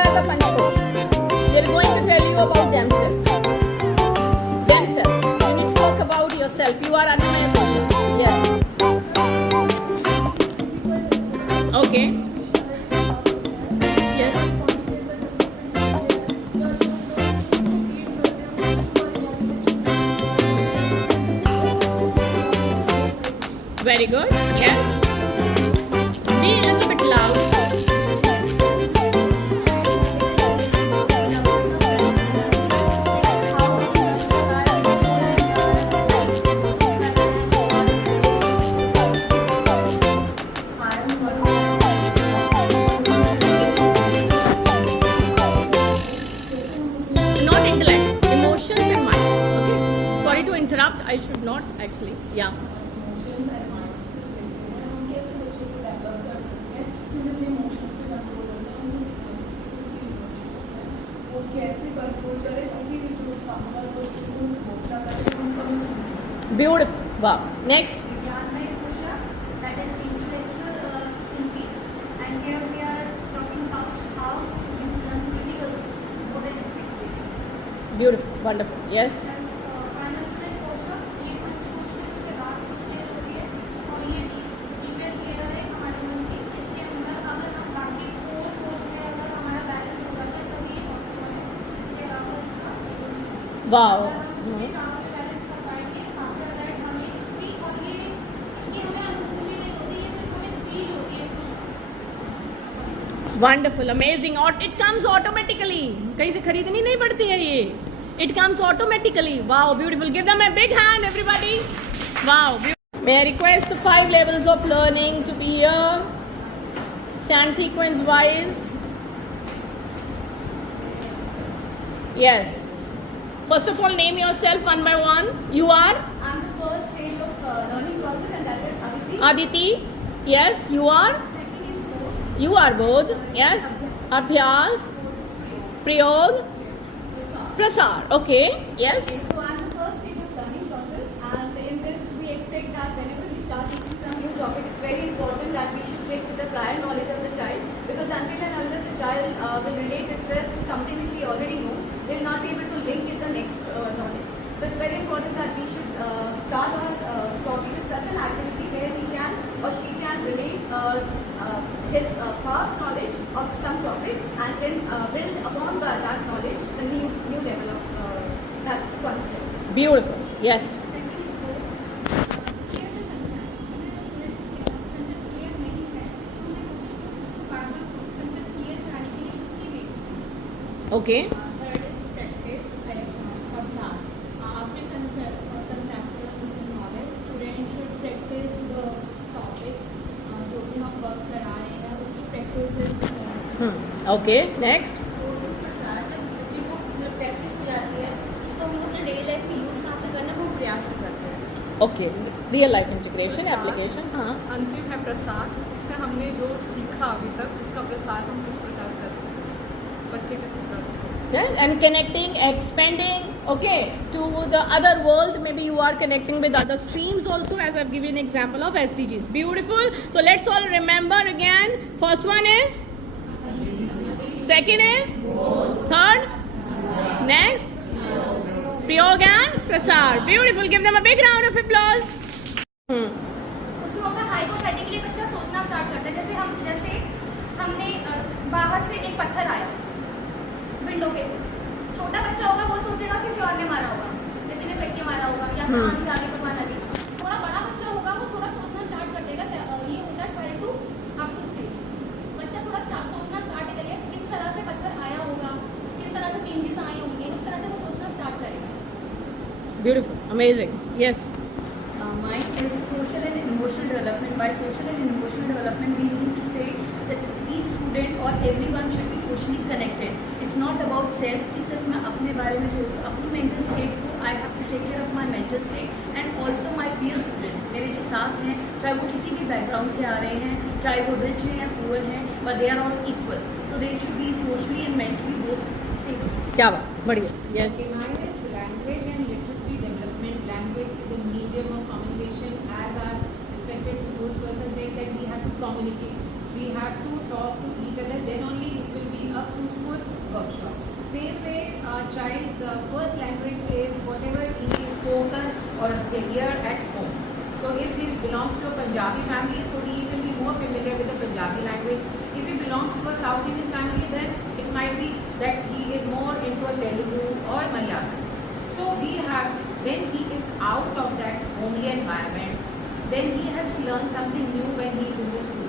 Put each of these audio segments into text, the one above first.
are the Panchkosh. They are going to tell you about themselves. You need to talk about yourself. You are Annamaya Kosha. Yes. Okay. Yes. Very good. Yes. Be a little bit loud. Not intellect, emotions and mind. Okay. Sorry to interrupt. I should not actually. Yeah. Beautiful. Wow. Next. That is intellectual thinking, and here we are talking about how students learn critical thinking. Beautiful. Wonderful. Yes. Wow. Wonderful, amazing. It comes automatically. कहीं से खरीदनी नहीं पड़ती है ये. It comes automatically. Wow, beautiful. Give them a big hand, everybody. Wow. Beautiful. May I request the 5 levels of learning to be here? Stand sequence wise. Yes. First of all, name yourself one by one. You are? I'm the first stage of learning process, and that is Aditi. Aditi. Yes. You are? Second is Both. You are both. Yes. Abhyas. Prayog. Prasar. Okay. Yes. Okay, so I'm the first stage of learning process, and in this we expect that whenever we start teaching some new topic, it's very important that we should check with the prior knowledge of the child, because until and unless a child will relate itself to something which he already know, will not be able to link it the next knowledge. So it's very important that we should start our topic with such an activity where he can or she can relate his past knowledge of some topic, and then build upon that knowledge a new level of that concept. Beautiful. Yes. Second, clear the concept. In a student concept clear नहीं है तो मैं उसको बार-बार concept clear कराने के लिए उसकी देती Okay. Third is practice, abhyas. After conceptual knowledge, student should practice the topic. जो भी हम वर्क करा रहे हैं उसकी practice is Okay. Next. तो इस प्रसार जब बच्चे को मतलब प्रैक्टिस हो जाती है, उसको हम अपने डेली लाइफ में यूज़ कहाँ से करना है वो प्रयास से करते हैं. Okay. Real life integration, application. हाँ. अंतिम है प्रसार. इससे हमने जो सीखा अभी तक उसका प्रसार हम किस प्रकार करते हैं, बच्चे किस प्रकार से. Yeah, and connecting, expanding, okay, to the other world. Maybe you are connecting with other streams also, as I've given an example of SDGs. Beautiful. So let's all remember again. First one is? Second is? Third? Next? Prayog and Prasar. Beautiful. Give them a big round of applause. उसमें होगा hypothetically बच्चा सोचना start करता है. जैसे हमने बाहर से एक पत्थर आया विंडो के, छोटा बच्चा होगा वो सोचेगा किसी और ने मारा होगा, किसी ने फेंक के मारा होगा या कान के आगे तक मारा नहीं. थोड़ा बड़ा बच्चा होगा वो थोड़ा सोचना स्टार्ट कर देगा. ये होता है 12 to up to stage. बच्चा थोड़ा सोचना स्टार्ट करेगा किस तरह से पत्थर आया होगा, किस तरह से चेंजेस आए होंगे, उस तरह से वो सोचना स्टार्ट करेगा. Beautiful. Amazing. Yes. Mine is social and emotional development. By social and emotional development, we need to say that each student or everyone should be socially connected. It's not about self कि सिर्फ मैं अपने बारे में सोचूं, अपनी mental state को I have to take care of my mental state and also my peer students. मेरे जो साथ हैं, चाहे वो किसी भी background से आ रहे हैं, चाहे वो rich हैं या poor हैं, but they are all equal. So they should be socially and mentally both same. क्या बात. बढ़िया. Yes. Mine is language and literacy development. Language is a medium of communication, as our respected resource person said that we have to communicate. We have to talk to each other. Then only it will be a fruitful child's first language is whatever he is spoken or they hear at home. So if he belongs to a Punjabi family, so he will be more familiar with the Punjabi language. If he belongs to a South Indian family, then it might be that he is more into a Telugu or Malayalam. So we have, when he is out of that homely environment, then he has to learn something new when he is in the school.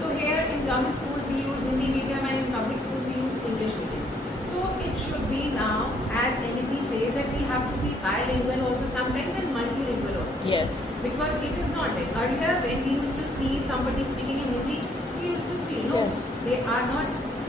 So here in government schools we use Hindi medium and in public schools we use English medium. So it should be now, as NEP says, that we have to be bilingual also sometimes and multilingual also. Yes. Because it is not there. Earlier when we used to see somebody speaking in Hindi, we used to feel, no, Yes. they are not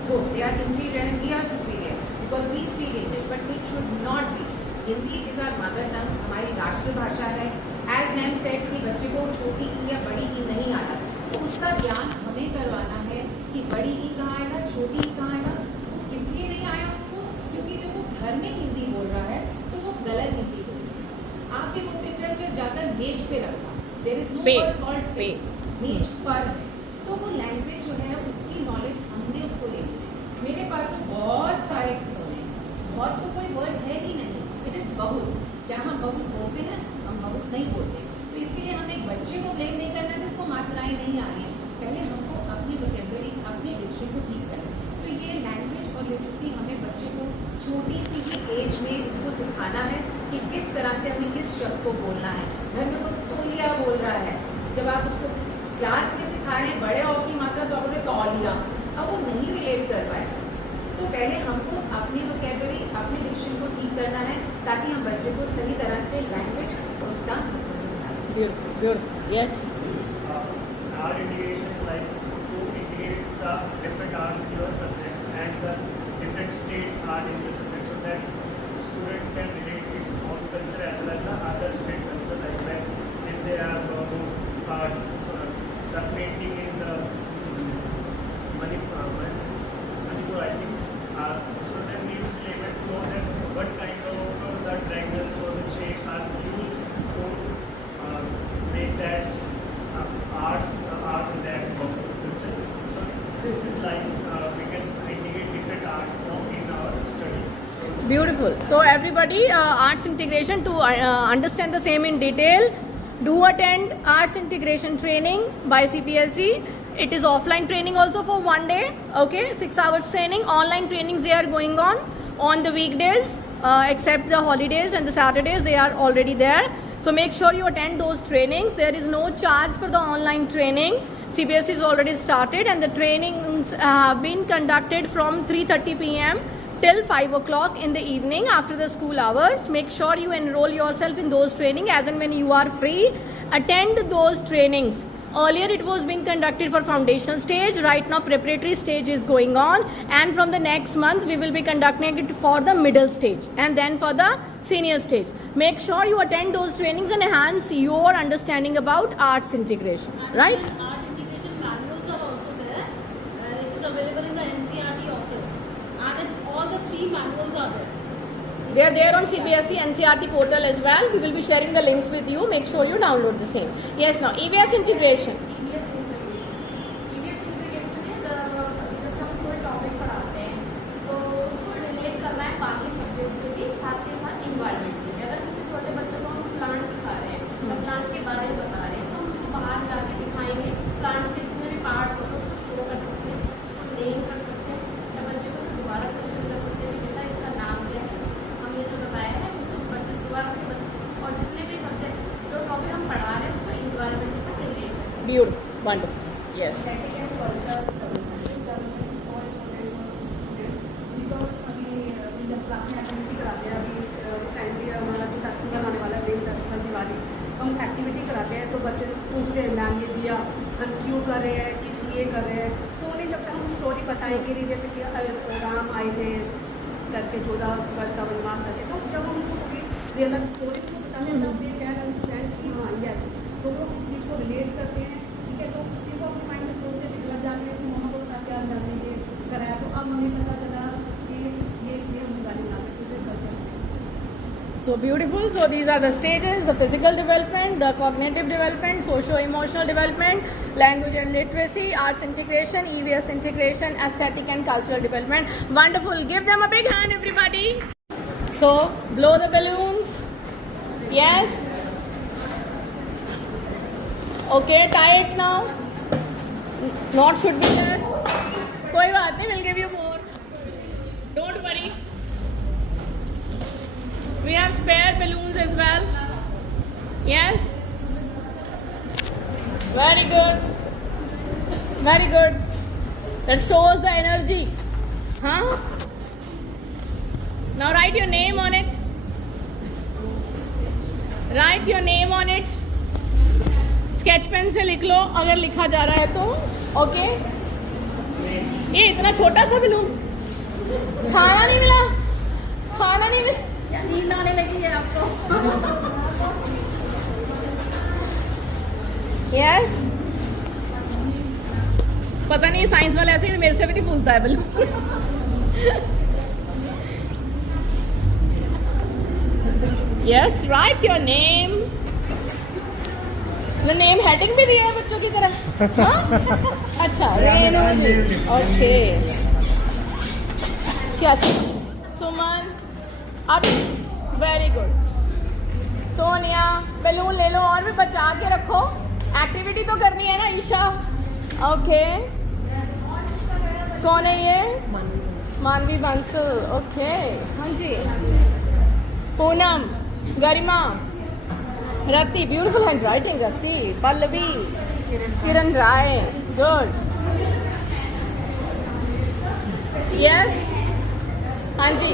good, they are inferior and we are superior because we speak English, but it should not be. Hindi is our mother tongue, हमारी राष्ट्र भाषा है. As ma'am said कि बच्चे को छोटी ई या बड़ी ई नहीं आता, तो उसका ज्ञान हमें करवाना है कि बड़ी ई कहाँ आएगा, छोटी ई कहाँ आएगा. तो इसलिए नहीं आया उसको क्योंकि जब वो घर में हिंदी बोल रहा है तो वो गलत हिंदी बोल रहा है. आप भी बोलते चल चल जाकर मेज पे रखा, देयर इज नो पे, वर्ड कॉल्ड पे, पे. मेज पर. तो वो लैंग्वेज जो है उसकी नॉलेज हमने उसको दी. मेरे पास तो बहुत सारे क्यों हैं, बहुत तो कोई वर्ड है ही नहीं. इट इज बहुत. क्या हम बहुत बोलते हैं? हम बहुत नहीं बोलते. तो इसके लिए हमें एक बच्चे को ब्लेम नहीं करना है कि उसको मात्राएं नहीं आ रही हैं. पहले हमको अपनी वोकैबुलरी, अपने डिक्शन को ठीक करना है. तो ये लैंग्वेज और लिटरेसी हमें बच्चे को छोटी सी ही एज में उसको सिखाना है कि किस तरह से हमें किस शब्द को बोलना है. घर में वो तौलिया बोल रहा है, जब आप उसको क्लास में सिखा रहे हैं बड़े और की मात्रा, तो आप बोले तौलिया, अब वो नहीं रिलेट कर पाएगा. तो पहले हमको अपनी वोकैबुलरी, अपने डिक्शन को ठीक करना है ताकि हम बच्चे को सही तरह से लैंग्वेज और उसका समझा सकें. Beautiful, beautiful. Yes. Our integration is like to integrate the different arts in your subject and the different states art in your subject so that student can relate its own culture as well as the other state culture. Likewise, if they have the painting in the Manipur, I think student need to be able to know that what kind of the triangles or the shapes are used to make that art in that culture. So this is like we can integrate different arts from in our study. Beautiful. So everybody, arts integration, to understand the same in detail, do attend arts integration training by CPSE. It is offline training also for 1 day. Okay, 6 hours training. Online trainings they are going on the weekdays, except the holidays and the Saturdays they are already there. So make sure you attend those trainings. There is no charge for the online training. CBSE is already started and the trainings have been conducted from 3:30 p.m. till 5 o'clock in the evening after the school hours. Make sure you enroll yourself in those training as and when you are free. Attend those trainings. Earlier it was being conducted for foundational stage. Right now preparatory stage is going on, and from the next month we will be conducting it for the middle stage and then for the senior stage. Make sure you attend those trainings and enhance your understanding about arts integration. Right? Art integration manuals are also there. It is available in the NCERT office, and it's all the 3 manuals are there. They are there on CBSE NCERT portal as well. We will be sharing the links with you. Make sure you download the same. Yes, now EVS integration. EVS integration है, जब हम कोई topic पढ़ाते हैं तो उसको relate करना है बाकी सब्जेक्ट से भी, साथ के साथ इन्वायरमेंट से भी. अगर किसी छोटे बच्चे को हम प्लांट सिखा रहे हैं या प्लांट के बारे में बता रहे हैं तो हम उसको बाहर जाके दिखाएंगे. प्लांट्स के जितने भी पार्ट्स होते हैं उसको शो कर सकते हैं, उसको नेम कर सकते हैं, या बच्चे को दोबारा क्वेश्चन कर सकते हैं कि बेटा इसका नाम क्या है, हम ये जो बताया है उसको बच्चे दोबारा से बच्चे, और जितने भी सब्जेक्ट जो टॉपिक हम पढ़ा रहे हैं उसको इन्वायरमेंट के साथ रिलेट करें. Beautiful. Wonderful. Yes. Second culture development is so important for students because अभी जब क्लास में एक्टिविटी कराते हैं, अभी रिसेंटली हमारा जो फेस्टिवल आने वाला है, मेन फेस्टिवल दिवाली, हम एक्टिविटी कराते हैं तो बच्चे पूछते हैं मैम ये दिया हम क्यों कर रहे हैं, किस लिए कर रहे हैं. तो उन्हें जब तक हम स्टोरी बताएंगे नहीं, जैसे कि राम आए थे करके 14 वर्ष का वनवास करके, तो जब हम उनको पूरी रियल स्टोरी को बताते हैं तब दे कैन अंडरस्टैंड कि हाँ यस, तो वो इस चीज़ को रिलेट करते हैं. ठीक है, तो फिर वो अपने माइंड में सोचते हैं कि घर जाके कि मम्मा को बता क्या करने के कराया, तो अब हमें पता चला कि ये इसलिए हम दिवाली मनाते हैं क्योंकि culture. So beautiful. So these are the stages: the physical development, the cognitive development, socio-emotional development, language and literacy, arts integration, EVS integration, aesthetic and cultural development. Wonderful. Give them a big hand, everybody. So blow the balloons. Yes. Okay, tie it now. Knot should be there. कोई बात नहीं, we'll give you more. Don't worry. We have spare balloons as well. Yes. Very good. Very good. That shows the energy. Huh? Now write your name on it. Write your name on it. Sketch pen से लिख लो अगर लिखा जा रहा है तो. Okay. ये इतना छोटा सा बलून. खाना नहीं मिला. खाना नहीं मिला. नींद आने लगी है आपको. यस. पता नहीं साइंस वाले ऐसे ही मेरे से भी नहीं फूलता है balloon. Yes. Right your name. Name heading भी दिया है बच्चों की तरह. हाँ? अच्छा. ओके. क्या सुमन. अब वेरी गुड. सोनिया बैलून ले लो और भी बचा के रखो. एक्टिविटी तो करनी है ना ईशा. ओके. कौन है ये? मानवी बंसल. ओके. हाँ जी. Poonam. Garima. Rati. Beautiful handwriting. Rati. Pallavi. Kiran Rai. Good. Yes. हाँ जी.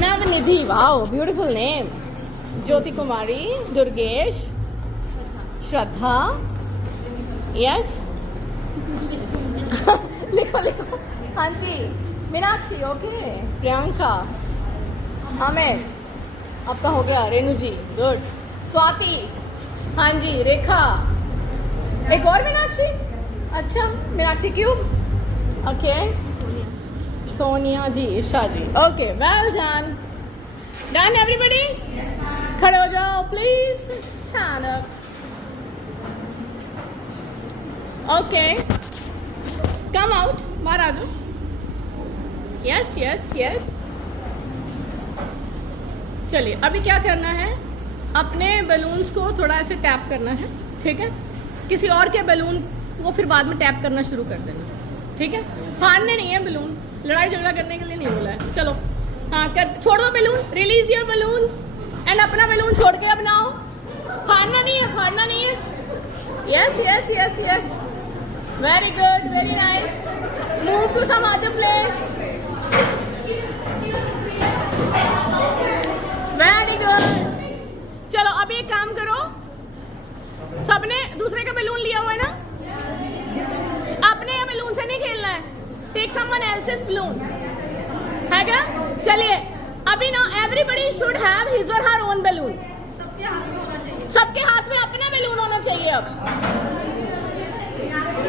Navnidhi. Wow beautiful name. Jyoti Kumari. Durgesh. Shraddha. Yes. लिखो लिखो. हाँ जी. मीनाक्षी. ओके. प्रियंका. अमित. आपका हो गया. रेणु जी. गुड. स्वाति. हाँ जी. रेखा. एक और मीनाक्षी. अच्छा. मीनाक्षी क्यों? Okay. Sonia ji. Isha ji. Okay. Well done. Done everybody. खड़े हो जाओ please. Stand up. Okay. Come out. बाहर आ जाओ. Yes yes yes. चलिए अभी क्या करना है. अपने बलून्स को थोड़ा ऐसे टैप करना है. ठीक है. किसी और के बलून को फिर बाद में टैप करना शुरू कर देना. ठीक है. फाड़ने नहीं है बलून. लड़ाई झगड़ा करने के लिए नहीं बोला है. चलो. हाँ छोड़ दो balloon. Release your balloons and अपना बलून छोड़ के बनाओ. फाड़ना नहीं है. फाड़ना नहीं है. Yes yes yes yes. Very good. Very nice. Move to some other place. Very good. चलो अब एक काम करो. सबने दूसरे का बलून लिया हुआ है ना. अपने बलून से नहीं खेलना है. Take someone else's balloon. है क्या? चलिए अभी ना एवरीबडी शुड हैव हिज और हर ओन बलून. सबके हाथ में अपना बलून होना चाहिए. अब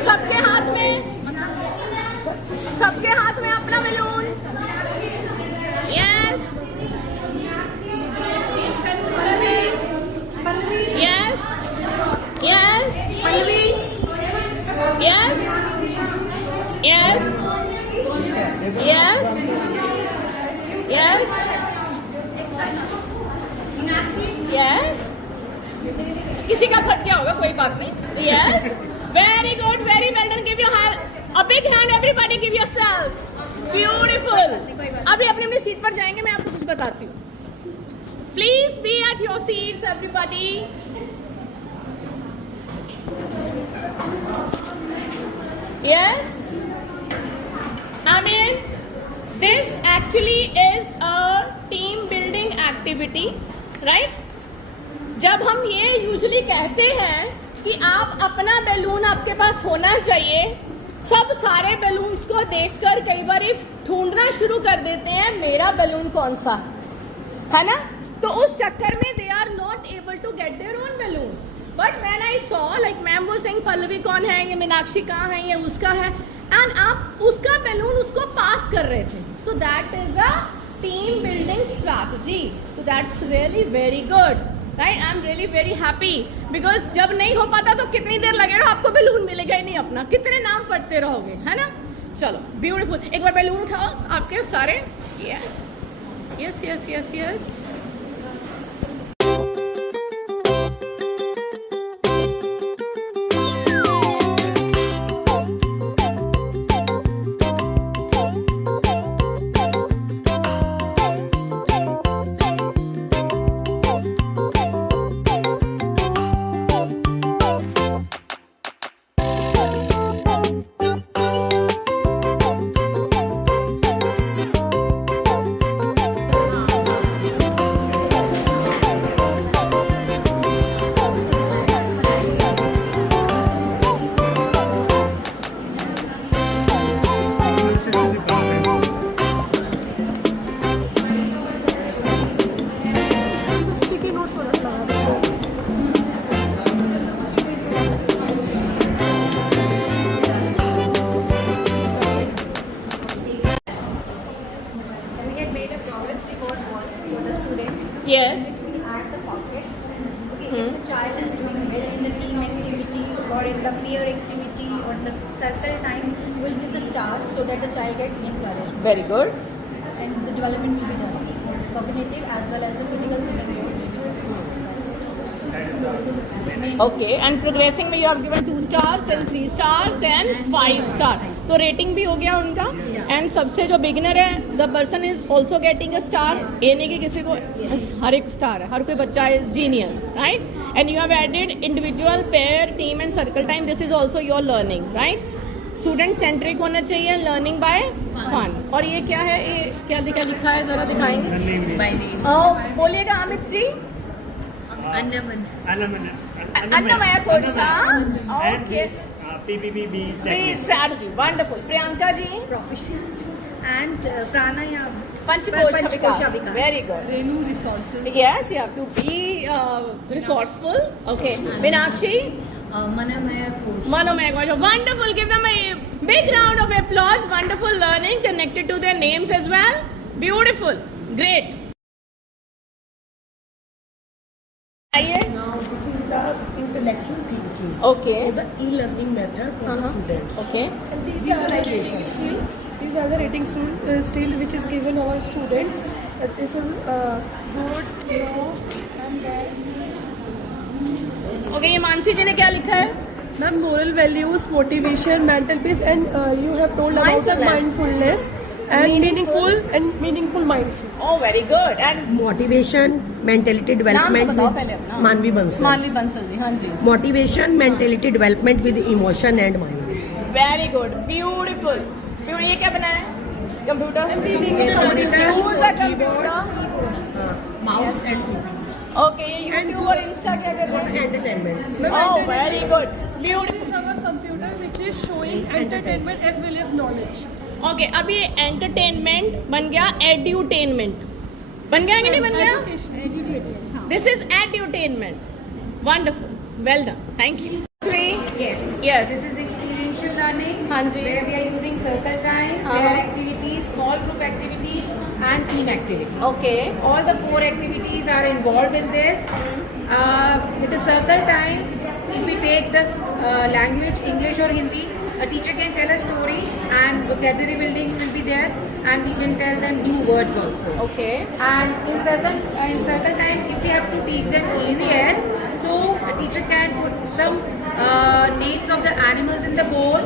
सबके हाथ में अपना balloon. Yes. Yes yes. Pallavi. Yes yes yes yes yes. किसी का फट गया होगा. कोई बात नहीं. Yes. Very good. Very well done. Give your hand. A big hand everybody. Give yourself. Beautiful. अभी अपनी अपनी सीट पर जाएंगे. मैं आपको कुछ बताती हूँ. Please be at your seats everybody. Yes. I mean, this actually is a team building activity, right? जब हम ये यूजुअली कहते हैं कि आप अपना बैलून आपके पास होना चाहिए. सब सारे बैलून्स को देखकर कई बार ढूंढना शुरू कर देते हैं मेरा बैलून कौन सा है ना. तो उस चक्कर में they are not able to get their own balloon. But when I saw like ma'am वो सिंह पल्लवी कौन है, ये मीनाक्षी कहाँ है, ये उसका है, एंड आप उसका बैलून उसको पास कर रहे थे. So that is a team building strategy. So that's really very good. Right. I am really very happy because जब नहीं हो पाता तो कितनी देर लगेगा आपको बैलून मिलेगा ही नहीं अपना. कितने नाम पढ़ते रहोगे, है ना. चलो ब्यूटीफुल. एक बार बैलून उठाओ आपके सारे. Yes. Yes, yes, yes, yes. We had made a progress report for the students. Yes. We add the pockets. Okay, if the child is doing well in the team activity or in the peer activity or the circle time, we will give the star so that the child gets encouraged Very good. and the development will be done. Cognitive as well as the critical thinking will be done. Okay, and progressing में you have given 2 stars, then 3 stars, then 5 stars. तो rating भी हो गया उनका. And सबसे जो beginner है, the person is also getting a star. ये नहीं कि किसी को हर एक star है, हर कोई बच्चा is genius, right? And you have added individual, pair, team and circle time. This is also your learning, right? Student centric होना चाहिए, learning by fun. और ये क्या है? ये क्या लिखा है? जरा दिखाएंगे. My name. बोलिएगा Amit ji. Annaman. Annamaya Kosha. Okay. PPPB Please, strategy. Wonderful. Priyanka ji. Proficient and pranayam. Panchkosha Panchkosha Vikas. Vikas. Very good. Renu resources. Yes, you have to be resourceful. Okay. Meenakshi. Manamaya Kosha. Manomaya Kosha. Wonderful. Give them a big round of applause. Wonderful learning connected to their names as well. Beautiful. Great. आइए. Now this is the intellectual thinking. Okay. So the e-learning method for the students. Okay. And these are the rating skill. These are the rating skill which is given our students. This is good, no, and bad. Okay. ये मानसी जी ने क्या लिखा है? Ma'am, moral values, motivation, mental peace, and you have told about the mindfulness and meaningful mindset. Oh, very good. And Motivation, mentality नाम तो development बताओ with पहले अपना. मानवी बंसल. मानवी बंसल जी. हाँ जी. Motivation, mentality development with emotion and mind. Very good. Beautiful. Beautiful. ये क्या बनाया है? Computer. Monitor, Use a keyboard, computer. mouse and keyboard. Okay. ये YouTube और Insta क्या कर For रहे हैं? entertainment. Oh, very good. This Beautiful. is our computer which is showing entertainment as well as knowledge. Okay. अब ये entertainment बन गया edutainment. बन गया कि नहीं बन गया? Education. This is edutainment. Wonderful. Well done. Thank you. 3. Yes. Yes. This is experiential learning. हाँ जी. Where we are using circle time, pair activity, small group activity, and team activity. Okay. All the 4 activities are involved in this. With the circle time, if we take the language, English or Hindi, a teacher can tell a story and vocabulary building will be there, and we can tell them new words also. Okay. And in certain time, if we have to teach them EVS, so a teacher can put some names of the animals in the bowl.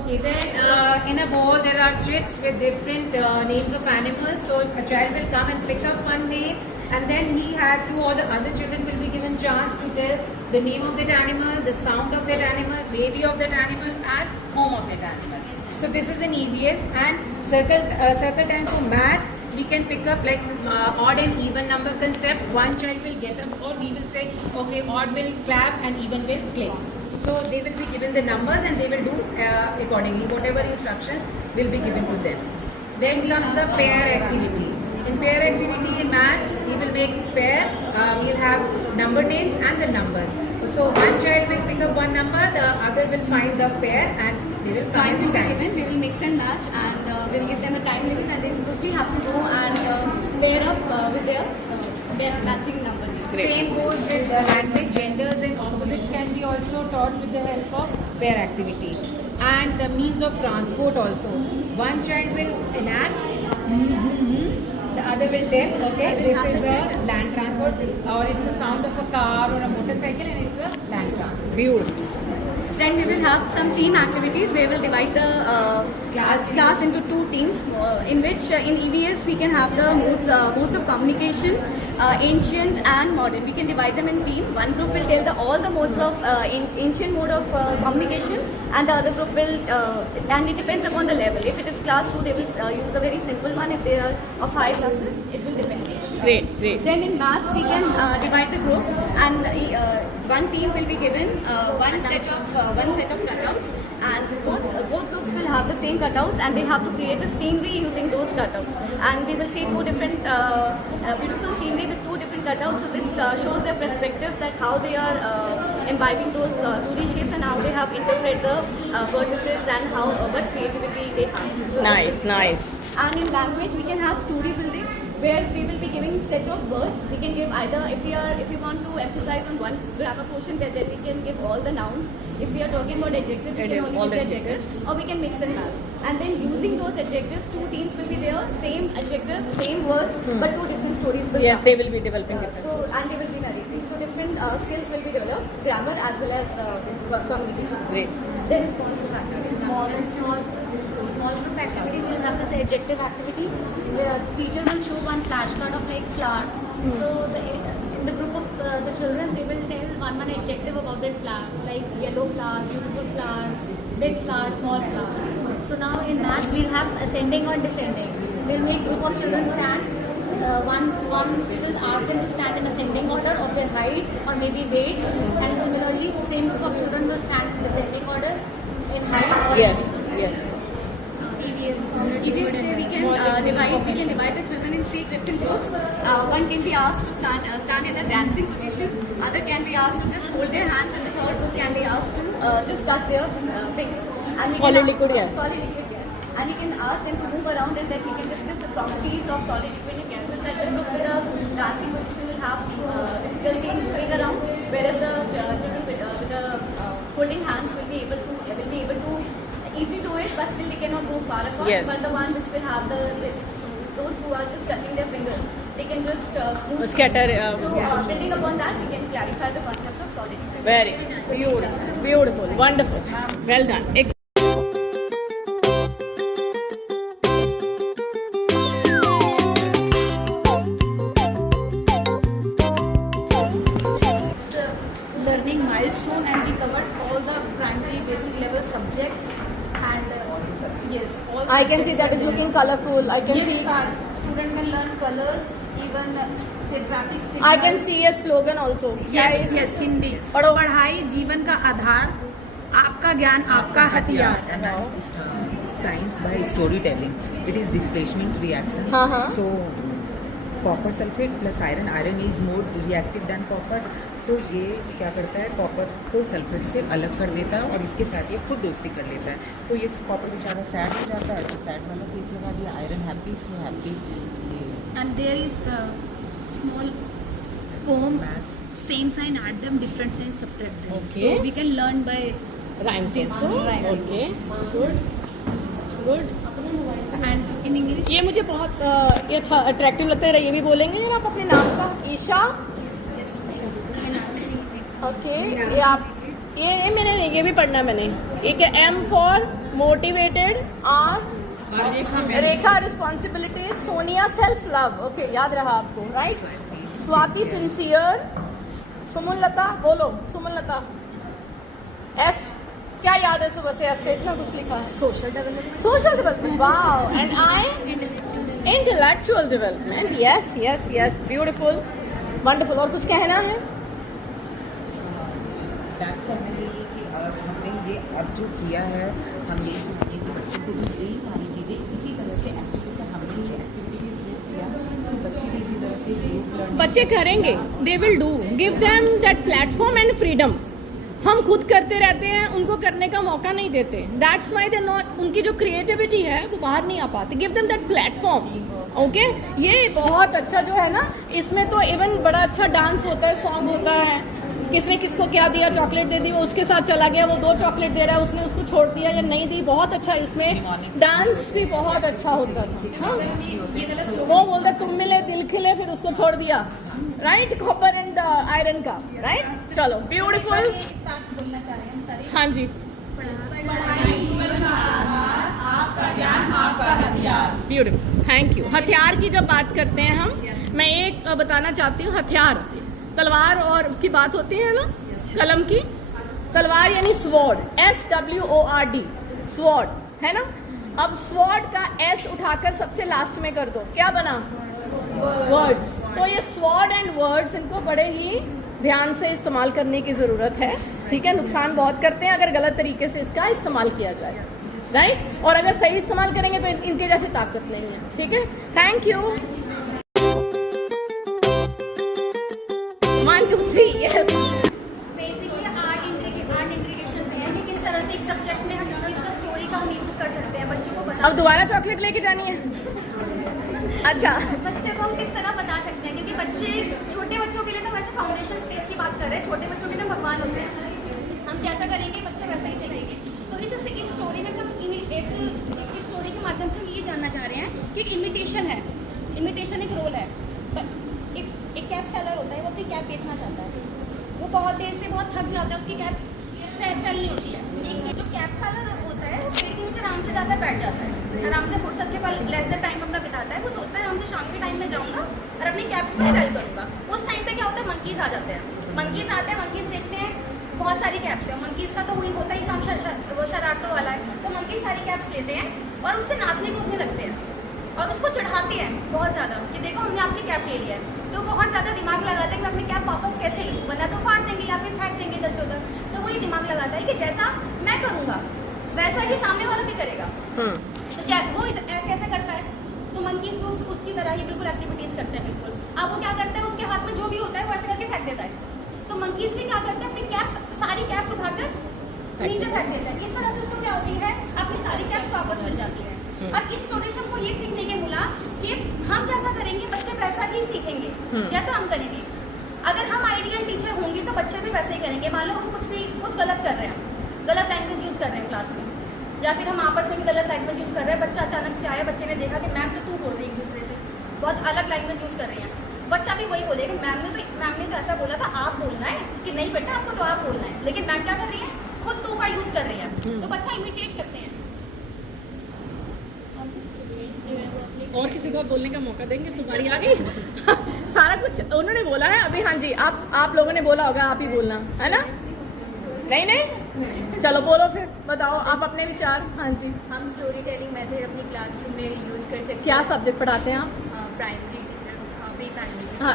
Okay, then in a bowl there are chits with different names of animals. So a child will come and pick up one name, and then he has to, or the other children will be given chance to tell the name of that animal, the sound of that animal, baby of that animal, and home of that animal. So this is an EVS, and circle time for maths. We can pick up like odd and even number concept. One child will get up, or we will say, okay, odd will clap and even will click. So they will be given the numbers and they will do accordingly. Whatever instructions will be given to them. Then comes the pair activity. In pair activity in maths, we will make pair. We will have number names and the numbers. So one child will pick up one number, the other will find the pair, and they will come Time and will be stand. given, we will mix and match, and we will give them a time limit, and they will quickly have to go and pair up with their matching number. Same goes with language, genders and opposites can be also taught with the help of pair activity. And the means of transport also. One child will enact, the other mother will tell, okay, this is a land transport, or it's a sound of a car or a motorcycle, and it's a land transport. Beautiful. Then we will have some team activities where we'll divide the class into 2 teams, in which in EVS we can have the modes of communication, ancient and modern. We can divide them in team. One group will tell all the modes of ancient mode of communication, and the other group will, and it depends upon the level. If it is class 2, they will use a very simple one. If they are of high classes, it will depend. Great, great. Then in maths we can divide the group, and one team will be given one set of cutouts, and both groups will have the same cutouts, and they have to create a scenery using those cutouts. And we will see 2 different beautiful scenery with 2 different cutouts. So this shows their perspective, that how they are imbibing those 2D shapes and how they have interpreted the vertices and how what creativity they have. So Nice, nice. and in language we can have story building, where we will be giving set of words. We can give either, if we want to emphasize on one grammar portion, then we can give all the nouns. If we are talking about adjectives, we can only all give the the adjectives, or we can mix and match. And then using those adjectives, 2 teams will be there, same adjectives, same words, but 2 different stories will Yes, come. they will be developing different. So, and they will be narrating. So different skills will be developed, grammar as well as communication skills. Great. Then responsive activities. Small group activity, we will have this adjective activity where teacher will show one flashcard of like flower. So in the group of the children, they will tell one adjective about their flower, like yellow flower, beautiful flower, big flower, small flower. So now in maths we'll have ascending or descending. We'll make group of children stand. One student ask them to stand in ascending order of their height or maybe weight, and similarly same group of children will stand in descending order in height or Yes, yes. EVS we can divide the children in 3 different groups. One can be asked to stand in a dancing position, other can be asked to just hold their hands, and the third group can be asked to just touch their fingers. And Solid liquid, yes. Solid liquid, yes. And we can ask them to move around, and then we can discuss the properties of solid liquid and gases. That the group with a dancing position will have difficulty in moving around, whereas the children with holding hands will be able to easily do it, but still they cannot go far apart. Yes. But the one which will have those who are just touching their fingers, they can just move. Scatter. So building upon that, we can clarify the concept of solid liquid. Very beautiful, beautiful, wonderful. Well done. Learning milestone, and we covered all the primary basic level subjects, and yes, all I can see subjects that are is there. looking colorful. I can Yes, see. student can learn colors, even say traffic signals. I can see a slogan also. Yes yes Hindi पढ़ो। पढ़ाई जीवन का आधार, आपका ज्ञान आपका हथियार. And science by storytelling. It is displacement reaction. Uh-huh. So copper sulfate plus iron. Iron is more reactive than copper. तो ये क्या करता है, कॉपर को सल्फेट से अलग कर देता है और इसके साथ ये खुद दोस्ती कर लेता है. तो ये कॉपर बेचारा सैड हो जाता है, तो सैड वाला फेस लगा दिया. Iron happy, so happy. And there is a small poem, Maths. same sign, add them, different sign, subtract them. Okay. So we can learn by Rhymes this also. rhyme. Okay. Good. Good. And in English, ये मुझे बहुत ये अच्छा attractive लगता है. ये भी बोलेंगे आप अपने नाम का? ईशा. ओके. ये आप ये मैंने ये भी पढ़ना मैंने. एक M for motivated, R Rekha responsibility, Sonia self love. Okay, याद रहा आपको, राइट? स्वाति सिंसियर, सुमनलता बोलो. सुमनलता. S क्या याद है सुबह से? एस से इतना कुछ लिखा है. social development, Social development. Wow. And I? Intellectual development. Yes, yes, yes. Beautiful. Wonderful. और कुछ कहना है? टैप करने के लिए कि हमने ये अब जो किया है, हम ये जो किए कि बच्चों को भी यही सारी चीज़ें इसी तरह से एक्टिविटी से हमने ये एक्टिविटी ग्रुप किया, तो बच्चे भी इसी तरह से ग्रुप लर्निंग बच्चे करेंगे. They will do. Give them that platform and freedom. हम खुद करते रहते हैं, उनको करने का मौका नहीं देते. That's why they're not. उनकी जो क्रिएटिविटी है वो बाहर नहीं आ पाती. Give them that platform. Okay. ये बहुत अच्छा जो है ना, इसमें तो इवन बड़ा अच्छा डांस होता है, सॉन्ग होता है, किसने किसको क्या दिया, चॉकलेट दे दी, वो उसके साथ चला गया, वो 2 चॉकलेट दे रहा है, उसने उसको छोड़ दिया या नहीं दी। बहुत अच्छा, इसमें डांस भी बहुत अच्छा होता था। हाँ, वो बोलता तुम मिले दिल खिले, फिर उसको छोड़ दिया, राइट, कॉपर एंड आयरन का, राइट। चलो ब्यूटीफुल, बोलना चाह रहे हैं हम सारे। हाँ जी, ब्यूटीफुल, थैंक यू। हथियार की जब बात करते हैं हम, मैं एक बताना चाहती हूँ, हथियार, तलवार और उसकी बात होती है ना, कलम की, तलवार यानी स्वॉर्ड, SWORD, स्वॉर्ड है ना। अब स्वॉर्ड का S उठाकर सबसे लास्ट में कर दो, क्या बना, वर्ड्स। तो ये स्वॉर्ड एंड वर्ड्स, इनको बड़े ही ध्यान से इस्तेमाल करने की ज़रूरत है, ठीक है। नुकसान बहुत करते हैं अगर गलत तरीके से इसका इस्तेमाल किया जाए, राइट। और अगर सही इस्तेमाल करेंगे तो इनके जैसे ताकत नहीं है, ठीक है। Thank you. 1 2 3 yes. Basically art integration में है कि किस तरह से एक सब्जेक्ट में हम इस चीज़ का स्टोरी का हम यूज़ कर सकते हैं बच्चों को बता। अब दोबारा चॉकलेट लेके जानी है? अच्छा, बच्चे को हम किस तरह बता सकते हैं, क्योंकि बच्चे, छोटे बच्चों के लिए तो वैसे फाउंडेशन स्टेज की बात कर रहे हैं, छोटे बच्चों के लिए भगवान होते हैं, हम जैसा करेंगे बच्चे वैसा ही सीखेंगे। तो इस स्टोरी में हम इस स्टोरी के माध्यम से हम ये जानना चाह रहे हैं कि इमिटेशन है, इमिटेशन एक रोल है। एक कैप सेलर होता है, वो अपनी कैप बेचना चाहता है, वो बहुत देर से बहुत थक जाता है, उसकी कैप सेल नहीं होती है। एक जो कैप सेलर होता है वो पेड़ के नीचे आराम से जाकर बैठ जाता है, आराम से फुर्सत के पल लेजर टाइम अपना बिताता है। वो सोचता है आराम से शाम के टाइम में जाऊँगा और अपनी कैप्स में सेल करूँगा। उस टाइम पे क्या होता है, मंकीज़ आ जाते हैं, मंकीज़ आते हैं, मंकीज़ देखते हैं बहुत सारी कैप्स है, मंकीज़ का तो वही होता ही काम वो शरारतों वाला है, तो मंकीज़ सारी कैप्स लेते हैं और उससे नाचने कूदने लगते हैं और उसको चढ़ाते हैं बहुत ज़्यादा कि देखो हमने आपकी कैप ले लिया है। तो बहुत ज़्यादा दिमाग लगाता है कि मैं अपनी कैप वापस कैसे लूँ, वरना तो फाड़ देंगे या फिर फेंक देंगे इधर से उधर। तो वही दिमाग लगाता है कि जैसा मैं करूँगा वैसा ही सामने वाला भी करेगा। तो वो ऐसे ऐसे करता है, तो मंकीज़ को उसकी तरह ही बिल्कुल एक्टिविटीज़ करते हैं बिल्कुल। अब वो क्या करता है, उसके हाथ में जो भी होता है वो ऐसे करके फेंक देता है। तो मंकीज़ भी क्या करते हैं, अपनी कैप सारी कैप उठाकर नीचे फेंक देता है। इस तरह से उसको क्या होती है, अपनी सारी कैप्स वापस मिल जाती है। अब इस स्टोरी से हमको ये सीखने के मिला कि हम जैसा करेंगे बच्चे वैसा ही सीखेंगे जैसा हम करेंगे। अगर हम आइडियल टीचर होंगे तो बच्चे भी वैसे ही करेंगे। मान लो हम कुछ गलत कर रहे हैं, गलत लैंग्वेज यूज़ कर रहे हैं क्लास में, या फिर हम आपस में भी गलत लैंग्वेज यूज़ कर रहे हैं। बच्चा अचानक से आया, बच्चे ने देखा कि मैम तो तू बोल रही है, एक दूसरे से बहुत अलग लैंग्वेज यूज़ कर रही हैं, बच्चा भी वही बोलेगा मैम ने तो ऐसा बोला था, आप बोलना है कि नहीं बेटा आपको तो आप बोलना है। लेकिन मैम क्या कर रही है, खुद तू का यूज़ कर रही है, तो बच्चा इमिटेट करते हैं। और किसी को बोलने का मौका देंगे, तुम्हारी आ गई। सारा कुछ उन्होंने बोला है अभी। हाँ जी, आप लोगों ने बोला होगा, आप ही बोलना है ना। नहीं चलो बोलो फिर, बताओ आप अपने विचार। हाँ जी, हम स्टोरी टेलिंग मेथड अपनी क्लासरूम में यूज़ कर सकते हैं। क्या सब्जेक्ट पढ़ाते हैं आप? प्राइमरी, प्री प्राइमरी, हाँ,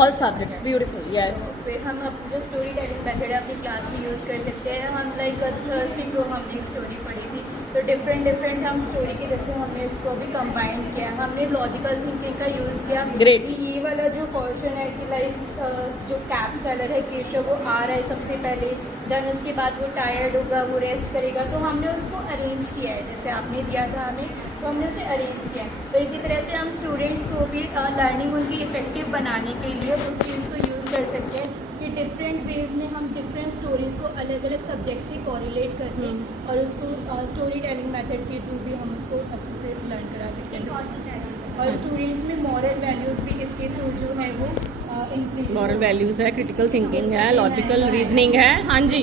ऑल सब्जेक्ट्स, ब्यूटीफुल, यस। फिर हम जो स्टोरी टेलिंग मेथड है अपनी क्लास में यूज़ कर सकते हैं। हम लाइक थर्सडे को हमने एक स्टोरी पढ़ी थी, तो डिफरेंट हम स्टोरी के जैसे हमने इसको भी कंबाइन किया। हमने लॉजिकल थिंकिंग का यूज़ किया। ग्रेट। ये वाला जो क्वेश्चन है कि लाइक जो कैप सेलर है केशव, वो आ रहा है सबसे पहले, देन उसके बाद वो टायर्ड होगा, वो रेस्ट करेगा, तो हमने उसको अरेंज किया है जैसे आपने दिया था हमें, तो हमने उसे अरेंज किया है। तो इसी तरह से हम स्टूडेंट्स को भी लर्निंग उनकी इफेक्टिव बनाने के लिए उस चीज़ को यूज़ कर सकते हैं कि डिफरेंट वेज में हम डिफरेंट स्टोरीज को अलग अलग सब्जेक्ट से कोरिलेट करके और उसको स्टोरी टेलिंग मेथड के थ्रू भी हम उसको अच्छे से लर्न करा सकते हैं। और स्टूडेंट्स में मॉरल वैल्यूज़ भी इसके थ्रू जो है वो इंक्रीज, मॉरल वैल्यूज़ है, क्रिटिकल थिंकिंग है, लॉजिकल रीजनिंग है। हाँ जी,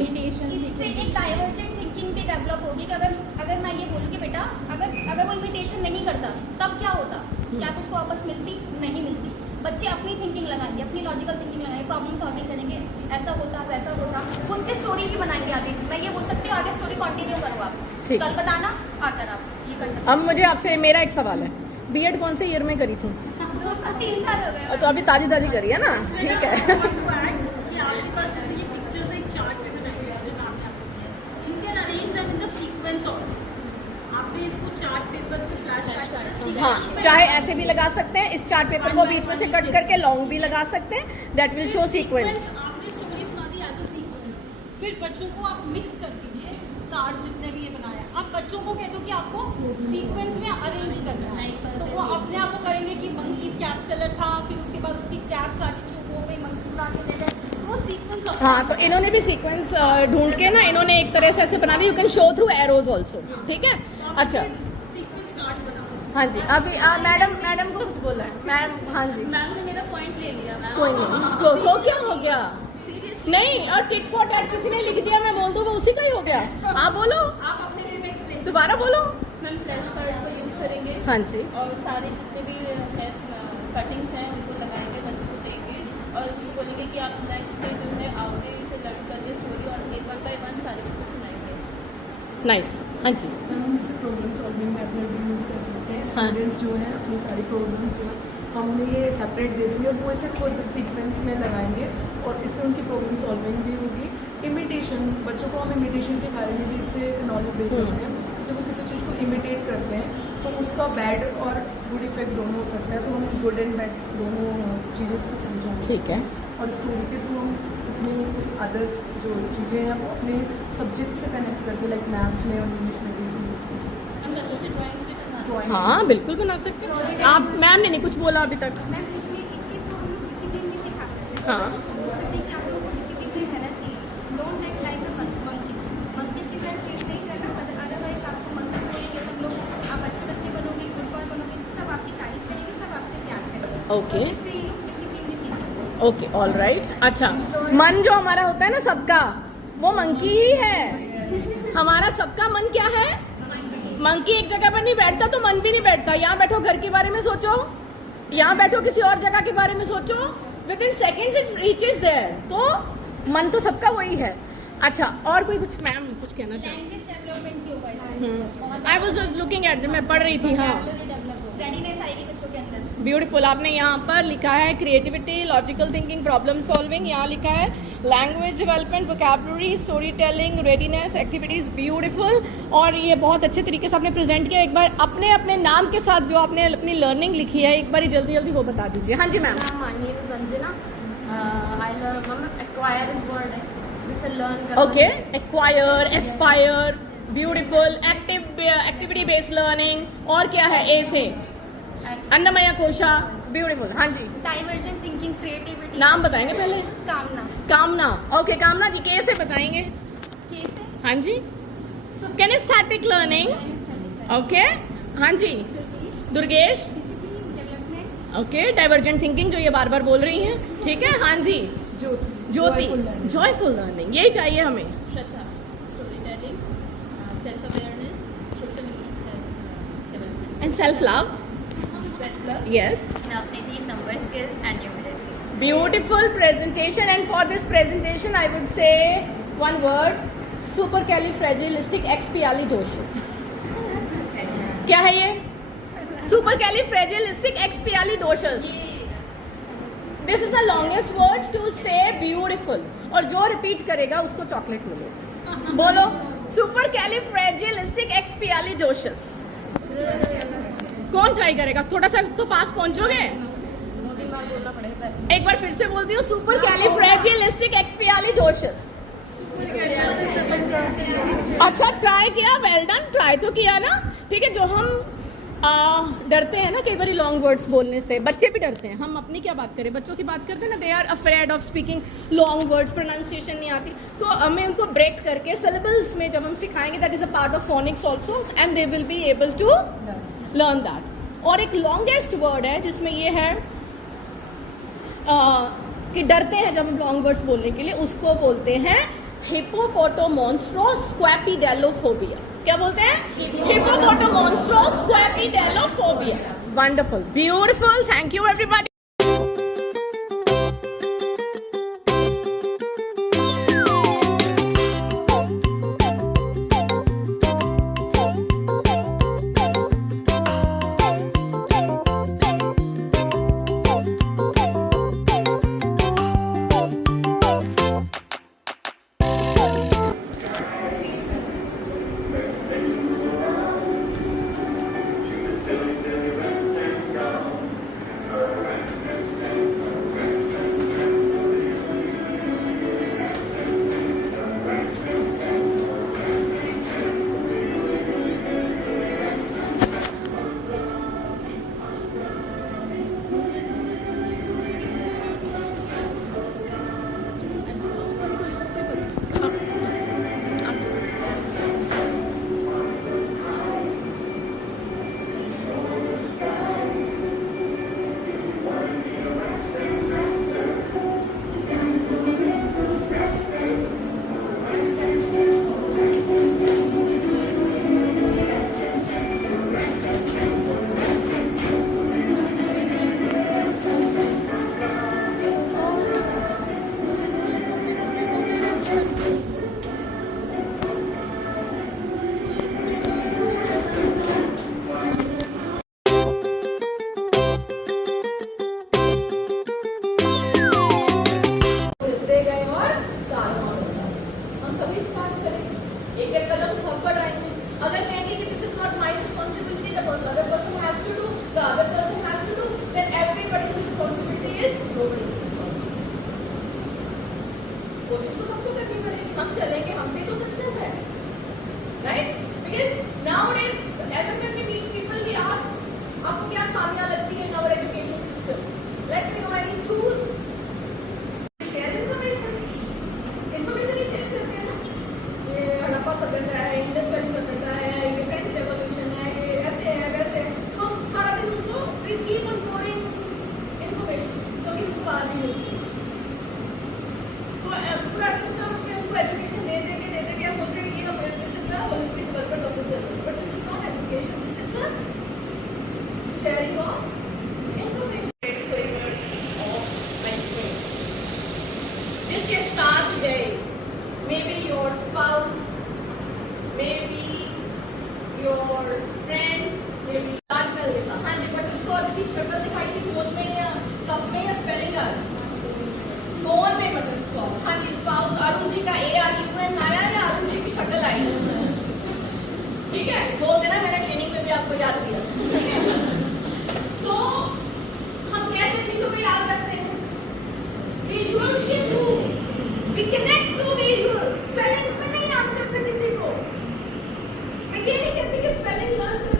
इससे एक डाइवर्जेंट थिंकिंग भी डेवलप होगी कि अगर मैं ये बोलूँ कि बेटा अगर वो इमिटेशन नहीं करता तब क्या होता, क्या कुछ वापस मिलती, नहीं मिलती। बच्चे अपनी थिंकिंग लगाएंगे, अपनी लॉजिकल थिंकिंग लगाएंगे, प्रॉब्लम सॉल्विंग करेंगे, ऐसा होता वैसा होता, खुद के स्टोरी भी बनाएंगे। आगे मैं ये बोल सकती हूँ, आगे स्टोरी कंटिन्यू करो आप, कल बताना आकर आप ये कर सकते। अब मुझे आपसे मेरा एक सवाल है, बीएड कौन से ईयर में करी थी? 3 साल हो गए। तो अभी ताजी करी है ना, ठीक है। आपके पास जैसे ये पिक्चर्स एक चार्ट पे बनाई हुई है जो नाम आपने दिया, you can arrange them in the sequence also. आपने इसको चार्ट पेपर पे फ्लैश कर, हाँ, चाहे ऐसे भी लगा सकते हैं, इस चार्ट पेपर को बीच में से कट करके लॉन्ग भी लगा सकते हैं, दैट विल शो सीक्वेंस। आपने स्टोरी सुना दी एज अ सीक्वेंस, फिर बच्चों को आप मिक्स कर दीजिए स्टार्स जितने भी ये बनाया, आप बच्चों को कहते हो कि आपको सीक्वेंस में अरेंज करना है, तो वो अपने आप को करेंगे कि मंकी कैप सेलर था, फिर उसके बाद उसकी कैप सारी चूक हो गई, मंकी बना के ले गए, वो सीक्वेंस sequence of हाँ, तो इन्होंने भी सीक्वेंस ढूंढ के ना इन्होंने एक तरह से ऐसे बना दिया, you can show through arrows also, ठीक है। अच्छा सीक्वेंस कार्ड्स बना सकते हाँ जी, अभी मैडम को कुछ बोला है मैम। हाँ जी, हैं। मैम ने मेरा पॉइंट ले लिया मैम। कोई नहीं, तो क्या हो गया? सीरियसली नहीं, और टिट फॉर टैट किसी ने लिख दिया, मैं बोल दूँ वो उसी का ही हो गया। आप बोलो, आप अपने वे में एक्सप्लेन। दोबारा बोलो। मैम फ्लैश कार्ड को यूज़ करेंगे हाँ जी, और सारे जितने भी कटिंग्स हैं उनको लगाएंगे, बच्चों को देंगे और उसको बोलेंगे कि आप नेक्स्ट डे जो है आओगे इसे लर्न करके स्टोरी और एक बार बाय वन सारे बच्चे सुनाएंगे। नाइस। हाँ जी, हम इसे प्रॉब्लम सॉल्विंग मेथड भी यूज़ कर सकते हैं। हाँ। स्टूडेंट्स जो हैं अपनी सारी प्रॉब्लम्स जो है हम उन्हें ये सेपरेट दे देंगे और वो इसे खुद सीक्वेंस में लगाएंगे और इससे उनकी प्रॉब्लम सॉल्विंग भी होगी। इमिटेशन, बच्चों को हम इमिटेशन के बारे में भी इससे नॉलेज दे सकते हैं। जब वो किसी चीज़ को इमिटेट करते हैं तो उसका बैड और गुड इफेक्ट दोनों हो सकता है, तो हम गुड एंड बैड दोनों चीज़ें से समझाएंगे। ठीक है। और स्टोरी के थ्रू हम इसमें अदर जो चीज़ें हैं वो अपने सब्जेक्ट से कनेक्ट करके लाइक मैथ्स में और इंग्लिश में भी इसे यूज़ कर सकते हम बच्चों से ड्राइंग्स भी करना सकते हैं। हाँ बिल्कुल बना सकते हैं आप। मैम ने नहीं कुछ बोला अभी तक। मैम इसमें इसके थ्रू हम लोग डिसिप्लिन भी सिखा सकते हैं। हाँ। बच्चों को बोल सकते हैं कि आप लोगों को डिसिप्लिन भी रहना चाहिए। Don't like like the monkeys की तरह ट्रीट नहीं करना, अदरवाइज आपको मंकीज बोलेंगे सब लोग, आप अच्छे बच्चे बनोगे, गुड बॉय बनोगे, सब आपकी तारीफ करेंगे, सब आपसे प्यार करेंगे। ओके। तो इससे ये लोग डिसिप्लिन भी सीखेंगे। Okay, all right. अच्छा, मन जो हमारा होता है ना सबका, वो मंकी ही है। हमारा सबका मन क्या है? मंकी एक जगह पर नहीं बैठता तो मन भी नहीं बैठता। यहाँ बैठो घर के बारे में सोचो, यहाँ बैठो किसी और जगह के बारे में सोचो, within seconds it reaches there. तो मन तो सबका वही है। अच्छा, और कोई कुछ मैम कुछ कहना चाहें? लैंग्वेज डेवलपमेंट भी होगा इससे। I was just looking at, मैं पढ़ रही थी। हाँ, रेडीनेस आएगी बच्चों के अंदर। ब्यूटीफुल। आपने यहाँ पर लिखा है creativity, logical thinking, problem solving. यहाँ लिखा है language development, vocabulary, story telling, readiness, activities. Beautiful. और ये बहुत अच्छे तरीके से आपने प्रेजेंट किया। एक बार अपने अपने नाम के साथ जो आपने अपनी लर्निंग लिखी है एक बार जल्दी जल्दी वो बता दीजिए। हाँ जी ma'am. Okay, acquire, aspire, beautiful, activity based learning. और क्या है ए से? अन्नमया कोशा। ब्यूटीफुल। हाँ जी, डाइवर्जेंट थिंकिंग, क्रिएटिविटी। नाम बताएंगे पहले? कामना। कामना। ओके, कामना जी कैसे बताएंगे? कैसे? हाँ जी, किनेस्थेटिक लर्निंग। ओके, हाँ जी, Durgesh. Discipline development. Okay, divergent thinking जो ये बार बार बोल रही हैं, ठीक है। हाँ जी, ज्योति, जॉयफुल लर्निंग, यही चाहिए हमें। Shraddha, storytelling, self awareness, social development and self love. Yes. Now maybe number skills and numeracy. Beautiful presentation, and for this presentation I would say one word: supercalifragilisticexpialidocious. क्या है ये? Supercalifragilisticexpialidocious. This is the longest word to say beautiful. और जो repeat करेगा उसको chocolate मिलेगा। बोलो, supercalifragilisticexpialidocious। कौन ट्राई करेगा? थोड़ा सा तो पास पहुंचोगे। एक बार फिर से बोलती हूँ, supercalifragilisticexpialidocious। अच्छा, ट्राई किया, वेल डन। ट्राई तो किया ना, ठीक है। जो हम डरते हैं ना कई बार लॉन्ग वर्ड्स बोलने से, बच्चे भी डरते हैं। हम अपनी क्या बात करें, बच्चों की बात करते हैं ना, they are afraid of speaking long words, pronunciation नहीं आती। तो हमें उनको ब्रेक करके सिलेबल्स में जब हम सिखाएंगे, that is a part of phonics also, and they will be able to learn that. और एक लॉन्गेस्ट वर्ड है जिसमें ये है कि डरते हैं जब हम लॉन्ग वर्ड्स बोलने के लिए, उसको बोलते हैं हिप्पोपोटामॉन्स्ट्रोस्क्वैपिडेलोफोबिया। क्या बोलते हैं? Hippopotomonstrosesquippedaliophobia. Wonderful, beautiful, thank you everybody. याद किया। So हम कैसे चीजों को याद रखते हैं? विजुअल्स के through, we connect through visuals. Spellings में नहीं याद करते किसी को। मैं ये नहीं कहती कि स्पेलिंग लर्न